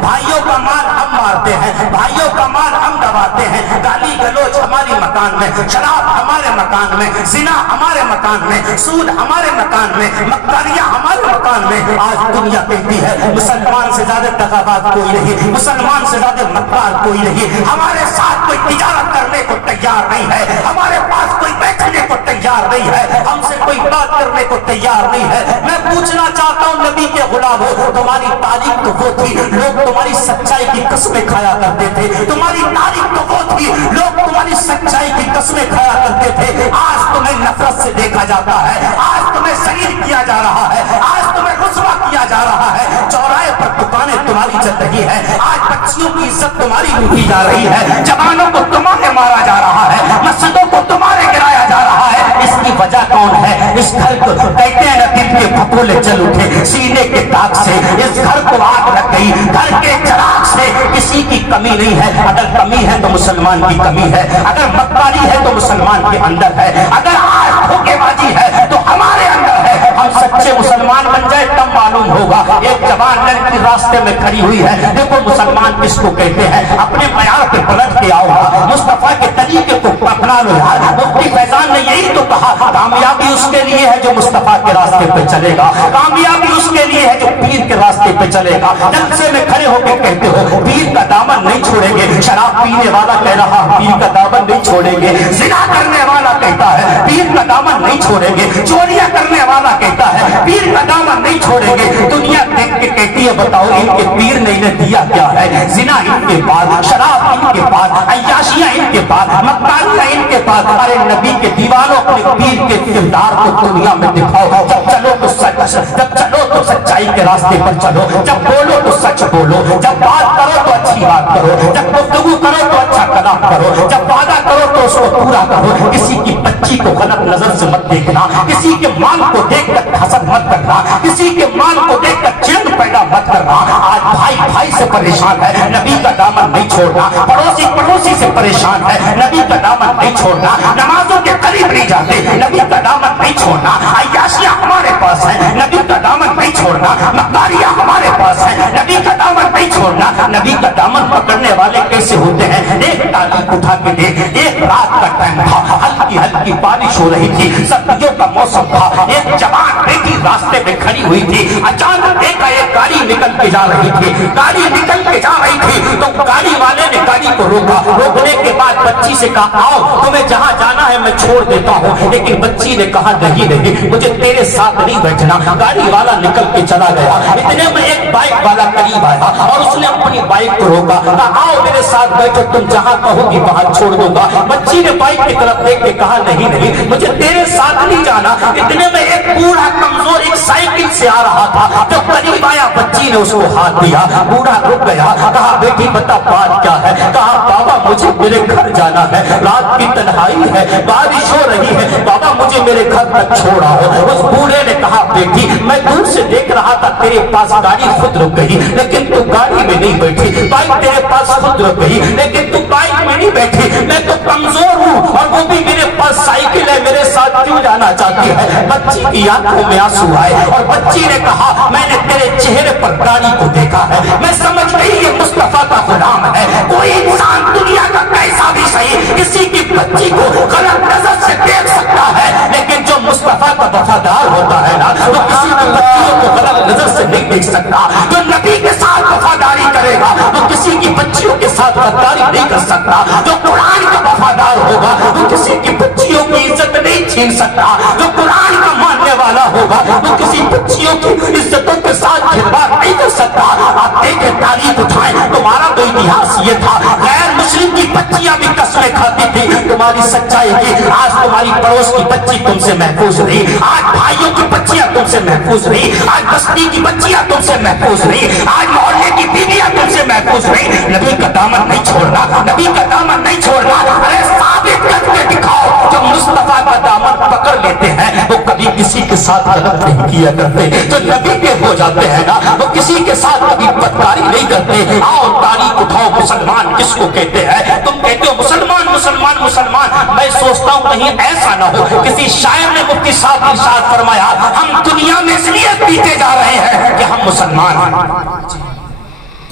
भाइयों का माल हम मारते हैं, भाइयों का माल हम दबाते हैं, गाली गलौज हमारे मकान में, शराब हमारे मकान में, जिना हमारे मकान में, सूद हमारे मकान में, मक्कारियां हमारे मकान में। आज दुनिया कहती है मुसलमान से ज्यादा दगाबाज कोई नहीं, मुसलमान से ज्यादा मक्कार कोई नहीं, हमारे साथ कोई तिजारत करने को तैयार नहीं है, हमारे पास कोई बैठने को तैयार नहीं है, हमसे कोई बात करने को तैयार नहीं है। मैं पूछना चाहता हूँ नबी के गुलाम हो, तुम्हारी तारीफ तो वो थी, लोग तुम्हारी सच्चाई की कसमें खाया करते थे, तुम्हारी तारीफ तो वो थी, लोग तुम्हारी सच्चाई की कसमें खाया करते थे। आज तुम्हें नफरत से देखा जाता है, आज तुम्हें शहीद किया जा रहा है, आज तुम्हें रुस्वा किया जा रहा है, चौराहे पर दुकानें तुम्हारी चल रही है, आज बच्चियों की इज्जत तुम्हारी लूटी जा रही है, जवानों को तुम्हारे मारा जा रहा है, मस्जिदों को तुम्हारे गिराया जा रहा है। इसकी वजह कौन है? इस घर को कहते हैं ना दिल के फफोले जल उठे सीने के दाग से, इस घर को आग लग गई, घर के चिराग से किसी की कमी नहीं है। अगर कमी है तो मुसलमान की कमी है, अगर मक्कारी है तो मुसलमान के अंदर है, अगर आज धोखेबाजी है तो हमारे अंदर है। हम सच्चे मुसलमान बन जाए तब मालूम होगा। एक जवान लड़की रास्ते में खड़ी हुई है, देखो मुसलमान किसको कहते हैं, अपने मयार पे पलट के आओ, मुस्तफा के तरीके को अपना लो यार। मुफ्ती फैजान ने यही तो कहा, कामयाबी उसके लिए है जो मुस्तफा के रास्ते पे चलेगा, कामयाबी उसके लिए है जो पीर के रास्ते पे चलेगा। जलसे में खड़े होकर कहते हो पीर का दामन नहीं छोड़ेंगे, शराब पीने वाला कह रहा पीर का दामन नहीं छोड़ेंगे, जिना करने वाला कहता है पीर का दामन नहीं छोड़ेंगे, चोरियां करने वाला कहता है पीर का दामन नहीं छोड़ेंगे। दुनिया देख के कहती है बताओ इनके पीर ने इन्हें दिया क्या है? जिना इनके पास, शराब इनके पास, अय्याशियां इनके पास, मक्कारियां इनके पास। अरे नबी के दीवानों अपने पीर के किरदार को दुनिया में दिखाओ। जब चलो तो सच, जब चलो तो सच्चाई के रास्ते पर चलो, जब बोलो तो सच बोलो, जब बात करो तो अच्छी बात करो, जब गुफ्तगू करो तो अच्छा कलाम करो, जब वादा करो तो उसको पूरा करो। किसी की बच्ची को गलत नजर से मत देखना, किसी के माल को देखकर हसद मत करना, किसी के माल को देखकर चिंत पैदा मत करना। आज भाई भाई से परेशान है, नबी का दामन नहीं छोड़ना, पड़ोसी पड़ोसी से परेशान है, नबी का दामन नहीं छोड़ना, नमाजों के करीब नहीं जाते, नबी का दामन नहीं छोड़ना, अय्याशियां हमारे पास है, नबी का दामन नहीं छोड़ना, मक्कारियां हमारे पास है, नबी का दामन नहीं छोड़ना। नबी का दामन पकड़ने वाले कैसे होते हैं? एक तारीख उठा के दे, एक रात का टाइम था, हल्की हल्की बारिश हो रही थी, सर्दियों का मौसम था, एक जवान बेटी रास्ते में खड़ी हुई थी, अचानक एक गाड़ी निकल के जा रही थी, गाड़ी निकल के जा रही थी तो गाड़ी वाले ने गाड़ी को रोका, रोकने के बाद बच्ची से कहा आओ तुम्हें जहाँ जाना है मैं छोड़ देता हूँ, लेकिन बच्ची ने कहा नहीं नहीं मुझे तेरे साथ नहीं बैठना। गाड़ी वाला निकल के चला गया, इतने में एक बाइक वाला करीब आया और उसने अपनी बाइक को रोका, कहा आओ मेरे साथ बैठो, तुम जहाँ कहोगी वहाँ छोड़ दूंगा। बच्ची ने बाइक की तरफ देख के कहा नहीं नहीं मुझे तेरे साथ नहीं जाना। इतने में एक बूढ़ा कमजोर एक साइकिल से आ रहा था, जो करीब आया बच्ची ने उसको हाथ दिया, बूढ़ा रुक गया, कहा बेटी बता बात क्या है? कहा बाबा मुझे मेरे घर जाना है, रात की तन्हाई है, बारिश हो रही है, बाबा मुझे मेरे घर तक छोड़ आओ। उस बूढ़े ने कहा बेटी मैं दूर से देख रहा था तेरे पास गाड़ी खुद रुक गई, लेकिन तू गाड़ी में नहीं बैठी, बाइक तेरे पास खुद रुक गई, लेकिन तू बाइक में नहीं बैठी। मैं तो कमजोर हूँ और वो भी मेरे पास साइकिल है, मेरे साथ क्यों जाना चाहती है? बच्ची की आंखों में आंसू आए और बच्ची ने कहा मैंने तेरे चेहरे पर गाड़ी को देखा है, मैं समझ गई ये मुस्तफा का गुलाम है। कोई इंसान दुनिया का कैसा भी सही किसी की बच्ची को गलत नजर से देख सकता है, लेकिन जो मुस्तफा का वफादार होता है ना वो किसी की बच्चियों को गलत नजर से नहीं देख सकता। जो नबी के साथ वफादारी करेगा वो किसी की बच्चियों के साथ गद्दारी नहीं कर सकता। जो कुरान का वफादार होगा वो किसी की बच्चियों की इज्जत नहीं छीन सकता। जो कुरान का मानने वाला होगा वो किसी बच्चियों की इज्जतों के साथ खिलवाड़ नहीं कर सकता। आप देखें तारीख उठाएं, तुम्हारा तो इतिहास ये था, गैर मुस्लिम की बच्चियां भी कसमें खाती थी तुम्हारी सच्चाई की। आज तुम्हारी पड़ोस की बच्ची तुमसे महफूज नहीं, आज भाइयों की बच्चियां तुमसे महफूज नहीं, आज बस्ती की बच्चियां तुमसे महफूज नहीं, आज मोहल्ले की बीवियां तुमसे महफूज नहीं। नबी का दामन नहीं छोड़ना, नबी का दामन नहीं छोड़ना। अरे साबित करके दिखाओ जो मुस्तफा का दामन पकड़ लेते हैं वो कभी किसी के साथ गलत नहीं किया करते। जो नबी के हो जाते हैं ना वो किसी के साथ कभी बदकारी नहीं करते। आओ तारीख उठाओ, मुसलमान किसको कहते हैं? तुम कहते हो मुसलमान मुसलमान मुसलमान, मैं सोचता हूँ कहीं ऐसा ना हो किसी शायर ने मुफ्ती साहब ने इरशाद फरमाया हम दुनिया में इसलिए पीते जा रहे हैं कि हम मुसलमान हैं।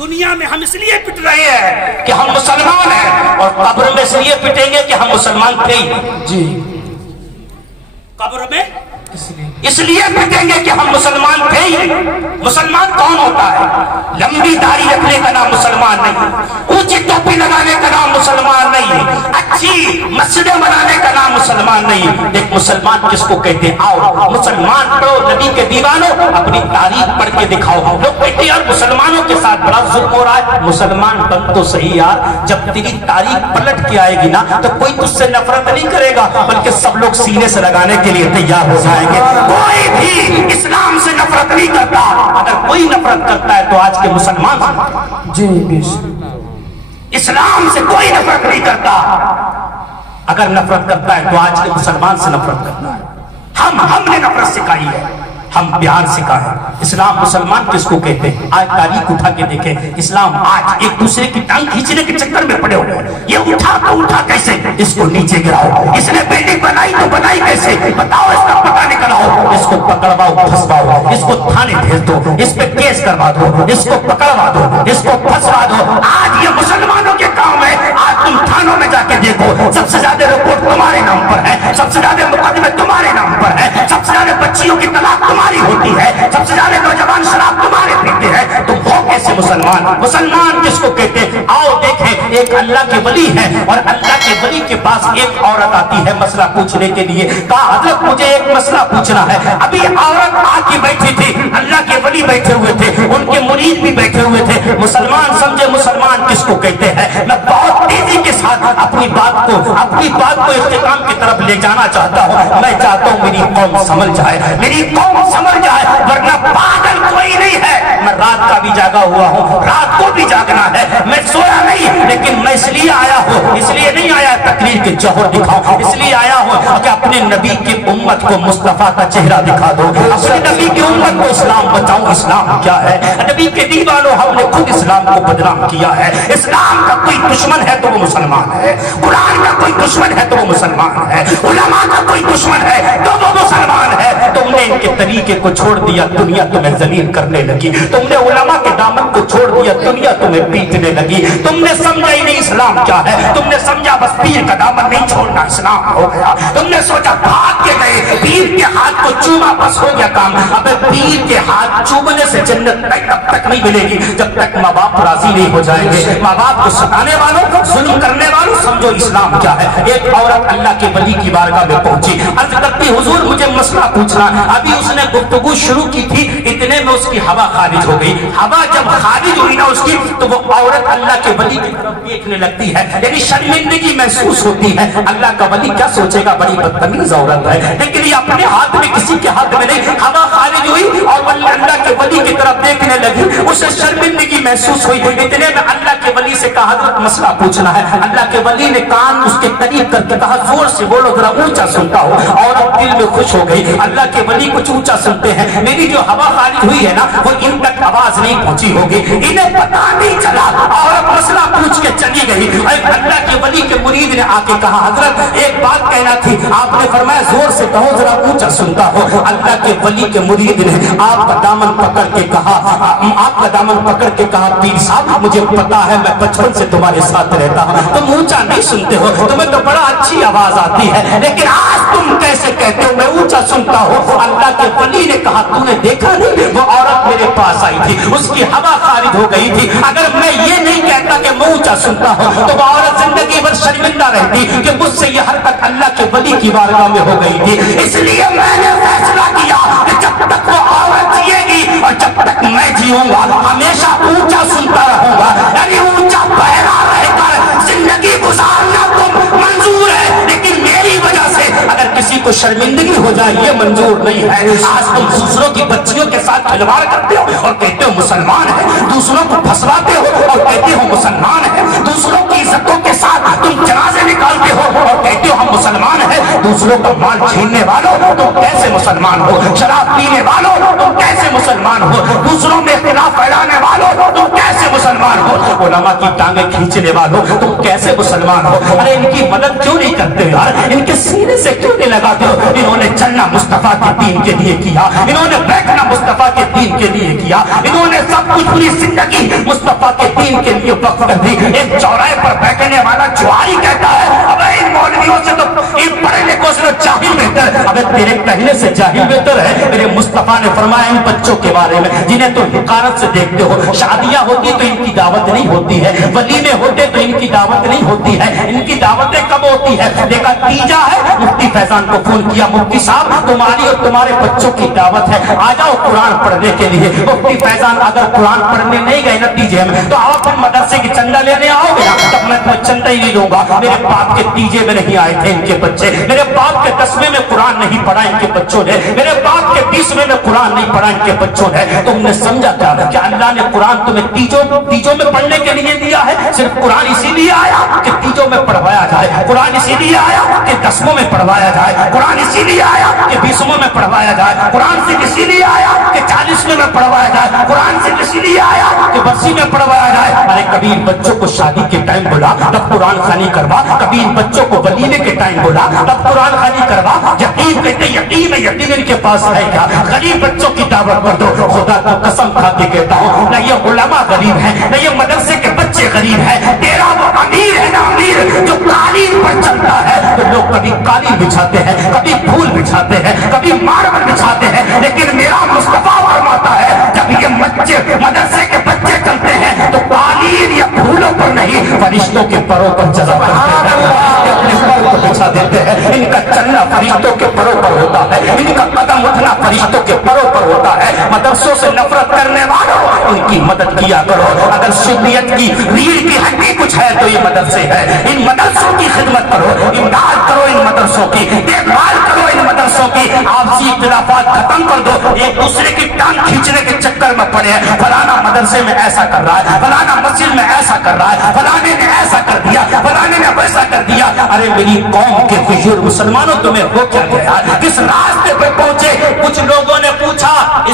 दुनिया में हम इसलिए पिट रहे हैं कि हम मुसलमान हैं, और कब्र में इसलिए पिटेंगे कि हम मुसलमान थे जी। कब्र में इसलिए पिटेंगे कि हम मुसलमान थे ही नहीं। मुसलमान कौन होता है? लंबी दाढ़ी रखने का नाम मुसलमान नहीं, ऊंची टोपी लगाने का नाम मुसलमान नहीं, अच्छी मस्जिदें बनाने का नाम मुसलमान नहीं। एक मुसलमान किसको कहते हैं? आओ मुसलमान पढ़ो, नबी के दीवानों अपनी तारीख पढ़ के दिखाओ। लोग कहते यार मुसलमानों के साथ बड़ा जुल्म हो रहा है। मुसलमान बन तो सही यार, जब तेरी तारीख पलट के आएगी ना तो कोई तुझसे नफरत नहीं करेगा, बल्कि सब लोग सीने से लगाने के लिए तैयार हो जाएंगे। कोई भी इस्लाम से नफरत नहीं करता। अगर कोई नफरत करता है तो आज के मुसलमान जी, इस्लाम से कोई नफरत नहीं करता। अगर नफरत करता है तो आज के मुसलमान से नफरत करता है। हमने नफरत सिखाई है, हम प्यार सिखाए। इस्लाम मुसलमान किसको कहते हैं? आज तारीख उठा के देखें, इस्लाम आज एक दूसरे की टांग खींचने के चक्कर में पड़े हुए हैं। ये उठा तो उठा कैसे, इसको नीचे गिराओ। इसने बिल्डिंग बनाई तो बनाई कैसे, बताओ, इसका पता निकलाओ, इसको पकड़वाओ, फंसवाओ, इसको थाने भेज दो, इस पे केस करवा दो, इसको पकड़वा दो, इसको फंसवा दो। आज ये मुसलमानों के काम है। आज तुम थानों में जाके देखो, सबसे ज्यादा रिपोर्ट तुम्हारे नाम पर है, सबसे ज्यादा मुकदमे तुम्हारे नाम पर है, सबसे ज्यादा बच्चियों की तलाक तुम्हारी होती है, सबसे ज्यादा नौजवान शराब तुम्हारे पीते हैं। तुम हो कैसे मुसलमान? मुसलमान किसको कहते हैं? आओ देखें, एक अल्लाह के वली है, और अल्लाह के वली के पास एक औरत आती है मसला पूछने के लिए। कहा हजरत मुझे एक मसला पूछना है। अभी औरत आके बैठी थी, अल्लाह के वली बैठे हुए थे, उनके मुरीद भी बैठे हुए थे। मुसलमान समझे मुसलमान किसको कहते हैं। मैं बहुत तेजी के साथ अपनी बात को इख्तिताम की तरफ ले जाना चाहता हूँ। मैं चाहता हूँ मेरी कौम समझ जाए, मेरी कौम समझ जाए, वरना पागल कोई नहीं है। मैं रात का भी जागा हुआ हूँ, रात को भी जागना है, मैं सोया नहीं, लेकिन मैं इसलिए आया हूँ, इसलिए नहीं आया तकरीर के जौहर दिखाऊं, इसलिए आया हूँ कि अपने नबी की उम्मत को मुस्तफा का चेहरा दिखा दो, अपने नबी की उम्मत को इस्लाम बताऊं। इस्लाम क्या है? नबी के दीवानों, हमने खुद इस्लाम को बदनाम किया है। इस्लाम का कोई दुश्मन है तो वो मुसलमान है, कुरान का कोई दुश्मन है तो वो मुसलमान है, उलमा का कोई दुश्मन है तो वो मुसलमान है। तुमने इनके तरीके को छोड़ दिया, दुनिया तुम्हें जलील करने लगी। तुमने उलमा के दामन को छोड़ दिया, दुनिया तुम्हें पीटने लगी। तुमने समझा ही नहीं इस्लाम क्या है। तुमने समझा बस पीर का दामन नहीं छोड़ना इस्लाम हो गया। तुमने सोचा भाग के गए, पीर के हाथ को चूमा, बस हो गया काम। अबे पीर के हाथ चूमने से जन्नत तब तक नहीं मिलेगी जब तक माँ बाप राजी नहीं हो जाएंगे। माँ बाप को सताने वालों, जुल्म करने वालों, समझो इस्लाम क्या है। एक औरत अल्लाह के वली की बारगाह में पहुंची, अर्ज करती हुजूर मुझे मसला पूछना। अभी उसने गुफ्तगू शुरू की थी, इतने में उसकी हवा खारिज हो गई। हवा जब खारिज हुई ना उसकी, तो वो औरत अल्लाह के वली की तरफ देखने लगती है, यानी शर्मिंदगी महसूस होती है। अल्लाह का वली क्या सोचेगा, बड़ी बदतमीज औरत है, लेकिन ये अपने हाथ में, किसी के हाथ में नहीं। हवा खारिज हुई और अल्लाह के वली की तरफ देखने लगी, उसे शर्मिंदगी महसूस हुई। इतने में अल्लाह के वली से कहा हजरत मसला पूछना है। अल्लाह के वली ने कान उसके करीब करके कहा जोर से बोलो, जरा ऊंचा सुनता हो। औरत दिल में खुश हो गई। अल्लाह के वली कुछ ऊंचा सुनते हैं, मेरी जो हवा खारिज हुई है ना वो इन तक आवाज नहीं पहुंची होगी। इन्हें पता नहीं चला, औरत मसला पूछ के चली गई। अल्लाह के वली के मुरीद ने आके कहा हजरत एक बात कहना थी। आपने फरमाया जोर से कहो, जरा ऊंचा सुनता हो। अल्लाह के वली के मुरीद ने आपका दामन पकड़ के कहा, आपका दामन पकड़ के कहा पीर साहब मुझे पता है, मैं बचपन से तुम्हारे साथ रहता हूँ, तुम ऊंचा नहीं सुनते हो, तुम्हें तो बड़ा अच्छी आवाज आती है, लेकिन आज तुम कैसे कहते हो मैं ऊंचा सुनता हूँ। अल्लाह के वली ने कहा तूने देखा नहीं, वो औरत मेरे पास आई थी, उसकी हवा खारिज हो गई थी। अगर मैं ये नहीं कहता कि मैं ऊंचा सुनता हूँ तो वो औरत जिंदगी भर शर्मिंदा रहती कि मुझसे ये हरकत अल्लाह के वली की बारगाह में हो गई थी। इसलिए मैंने फैसला किया कि जब तक वो औरत जिएगी और जब तक मैं जीऊंगा हमेशा ऊंचा सुनता रहूंगा, यानी ऊंचा बहरा रहकर जिंदगी गुजारना तो मंजूर है, लेकिन मेरी वजह से अगर किसी को शर्मिंदगी हो जाए ये मंजूर नहीं है। आज तुम दूसरों की बच्चियों के साथ खिलवाड़ करते हो और कहते हो मुसलमान है, दूसरों को फंसवाते हो और कहते हो मुसलमान है, दूसरों की इज्जतों के साथ तुम जनाजे निकालते हो और कहते हो हम मुसलमान है, दूसरों का माल छीनने वालों तुम कैसे मुसलमान हो, शराब पीने वालों तुम कैसे मुसलमान हो, दूसरों में इख्तिलाफ फैलाने वालों तुम कैसे मुसलमान हो, उलमा की टांगे खींचने वालों तुम कैसे मुसलमान हो। अरे इनकी मदद क्यों नहीं करते यार, इनके सीने से क्यों नहीं लगाते हो। इन्होंने चलना मुस्तफा के दीन के लिए किया, इन्होंने बैठना मुस्तफा के दीन के लिए किया, इन्होंने सब कुछ पूरी जिंदगी मुस्तफा के दीन के लिए वक्फ कर दी। एक चौराहे पर बैठने वाला जुआरी कहता है अबे इन मौलवियों से तो इन पढ़े लिखों से तो जाहिल बेहतर। अबे तेरे कहने से जाहिल बेहतर है। मेरे मुस्तफा ने फरमाया इन बच्चों के बारे में जिन्हें तुम हिकारत से देखते हो, शादियां होती तो इनकी दावत नहीं होती है, वलीमे होते तो इनकी दावत नहीं होती है, इनकी दावतें कब होती है। देखा तीजा है, मुफ्ती फैजान को फोन किया, मुफ्ती साहब तुम्हारी और तुम्हारे बच्चों की दावत है, आ जाओ कुरान पढ़ने के लिए। मुफ्ती फैजान अगर कुरान पढ़ने नहीं गए नतीजे में तो आओ फिर मदरसे की चंदा लेने आओगे, तब मैं तुम्हें चंदा ही नहीं दूंगा। मेरे बाप के तीजे में नहीं आए थे इनके बच्चे, मेरे बाप के 10वें में कुरान नहीं पढ़ा इनके बच्चों ने, मेरे बाप के 20वें में कुरान नहीं पढ़ा इनके बच्चों ने। तुमने समझा क्या कि अल्लाह ने कुरान तुम्हें तीजों में पढ़ने के लिए दिया है। सिर्फ कुरान इसीलिए आया कि तीजों में पढ़वाया जाए, कुरान इसीलिए आया कि 10वें में पढ़वाया जाए, कुरान इसीलिए आया कि 20वें में पढ़वाया जाए, कुरान सिर्फ इसीलिए आया कि 40वें में पढ़वाया जाए, कुरान सिर्फ इसीलिए आया कि 80 में पढ़वाया जाए। अरे कभी इन बच्चों को शादी के टाइम बोला तब कुरान खानी करवा, कभी इन बच्चों को वलीमे के टाइम बोला तब कुरान खानी करवा। यकीन कहते यकीन इनके पास है क्या। गरीब बच्चों की दावत कर दो, खुदा को कसम खा के कहता हूँ न ये उलमा गरीब है न ये मदरसे के बच्चे गरीब है। तेरा वो अमीर है ना अमीर जो कालीन पर चलता है। तो लोग कभी कालीन बिछाते हैं, कभी फूल बिछाते हैं, कभी मार्बल बिछाते हैं, लेकिन मेरा मुस्तफा फरमाता है जब ये मदरसे के बच्चे चलते हैं तो कालीन या फूलों पर नहीं फरिश्तों के परों पर चला करते हैं, अपने पर को बिछा देते हैं। इनका चलना फरिश्तों के परों पर होता है, इनका कदम उठना फरिश्तों के परों पर होता है। मदरसों से नफरत करने वालों उनकी मदद किया करो। अगर सुन्नियत की रीढ़ की हड्डी कुछ है तो ये मदरसे है। इन मदरसों की खिदमत करो, इमदाद करो, इन मदरसों की देखभाल करो, इन मदरसों की आपसी इख्तिलाफात खत्म कर दो। एक दूसरे की टांग खींचने के चक्कर में पड़े हैं, फलाना मदरसे में ऐसा कर रहा है, फलाना मस्जिद में ऐसा कर रहा है, फलाने ने ऐसा कर दिया, फलाने ने वैसा कर दिया। अरे मेरी कौम के बुजुर्ग मुसलमानों तुम्हें हो क्या गया, किस रास्ते पे पहुंचे। कुछ लोगों ने पूछा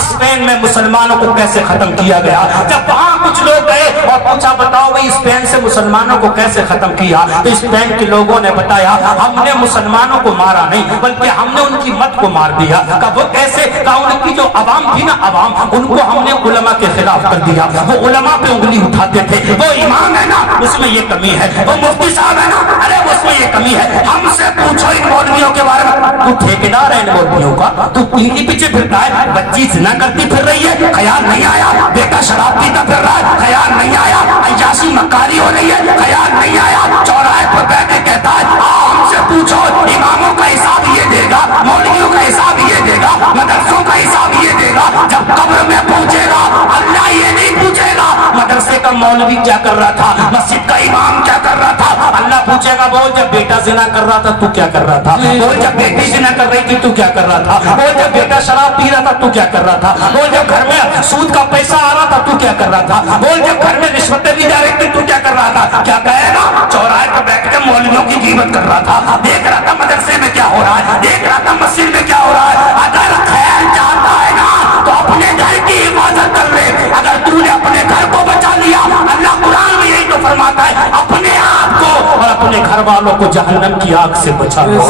स्पेन में मुसलमानों को कैसे खत्म किया गया। जब वहां कुछ लोग गए और पूछा बताओ भाई स्पेन से मुसलमानों को कैसे खत्म किया, तो स्पेन के लोगों ने बताया हमने मुसलमानों को मारा नहीं बल्कि हमने उनकी मत को मार दिया। कहा वो कैसे, कहा उनकी जो अवाम थी ना अवाम, उनको हमने उलमा के खिलाफ कर दिया। वो उलमा पे उंगली उठाते थे, वो इमाम है ना उसमें ये कमी है, वो मुफ्ती साहब है ना अरे उसमें ये कमी है। हमसे पूछो इन मौलवियों के बारे में, तू ठेकेदार है इन मौलवियों का, तू इनके पीछे फिरता है, बच्ची जिना करती फिर रही है, ख्याल नहीं आया, बेटा शराब पीता फिर रहा है, ख्याल नहीं आया, अय्याशी मक्कारी हो रही है, ख्याल नहीं आया, चौराहे पर बैठ के कहता है हमसे पूछो इमामों का हिसाब ये देगा, मौलवियों का हिसाब ये देगा, मदरसों का हिसाब ये देगा। जब कब्र में पहुंचेगा अल्लाह ये नहीं पूछेगा मदरसे का मौलवी क्या कर रहा था, मस्जिद का इमाम क्या कर रहा था। अल्लाह पूछेगा बोल जब बेटा जिना कर रहा था तू क्या कर रहा था, बोल जब बेटी जिना कर रही थी तू क्या कर रहा था, बोल जब बेटा शराब पी रहा था तू क्या कर रहा था, बोल जब घर में सूद का पैसा आ रहा था तू क्या कर रहा था, बोल जब घर में रिश्वतें दी जा रही थी तू क्या कर रहा था। क्या कहेगा, चौराहे पर बैठ के मौलवियों की कीमत कर रहा था, देख रहा था मदरसे में क्या हो रहा है, देख रहा था मस्जिद में क्या हो रहा है। अगर खैर चाहता है ना तो अपने घर की हिफाजत कर ले। अगर तूने अपने घर को बचा लिया, अल्लाह कुरान में यही तो फरमाता है अपने आप को और अपने घर वालों को जहन्नम की आग से बचा लो।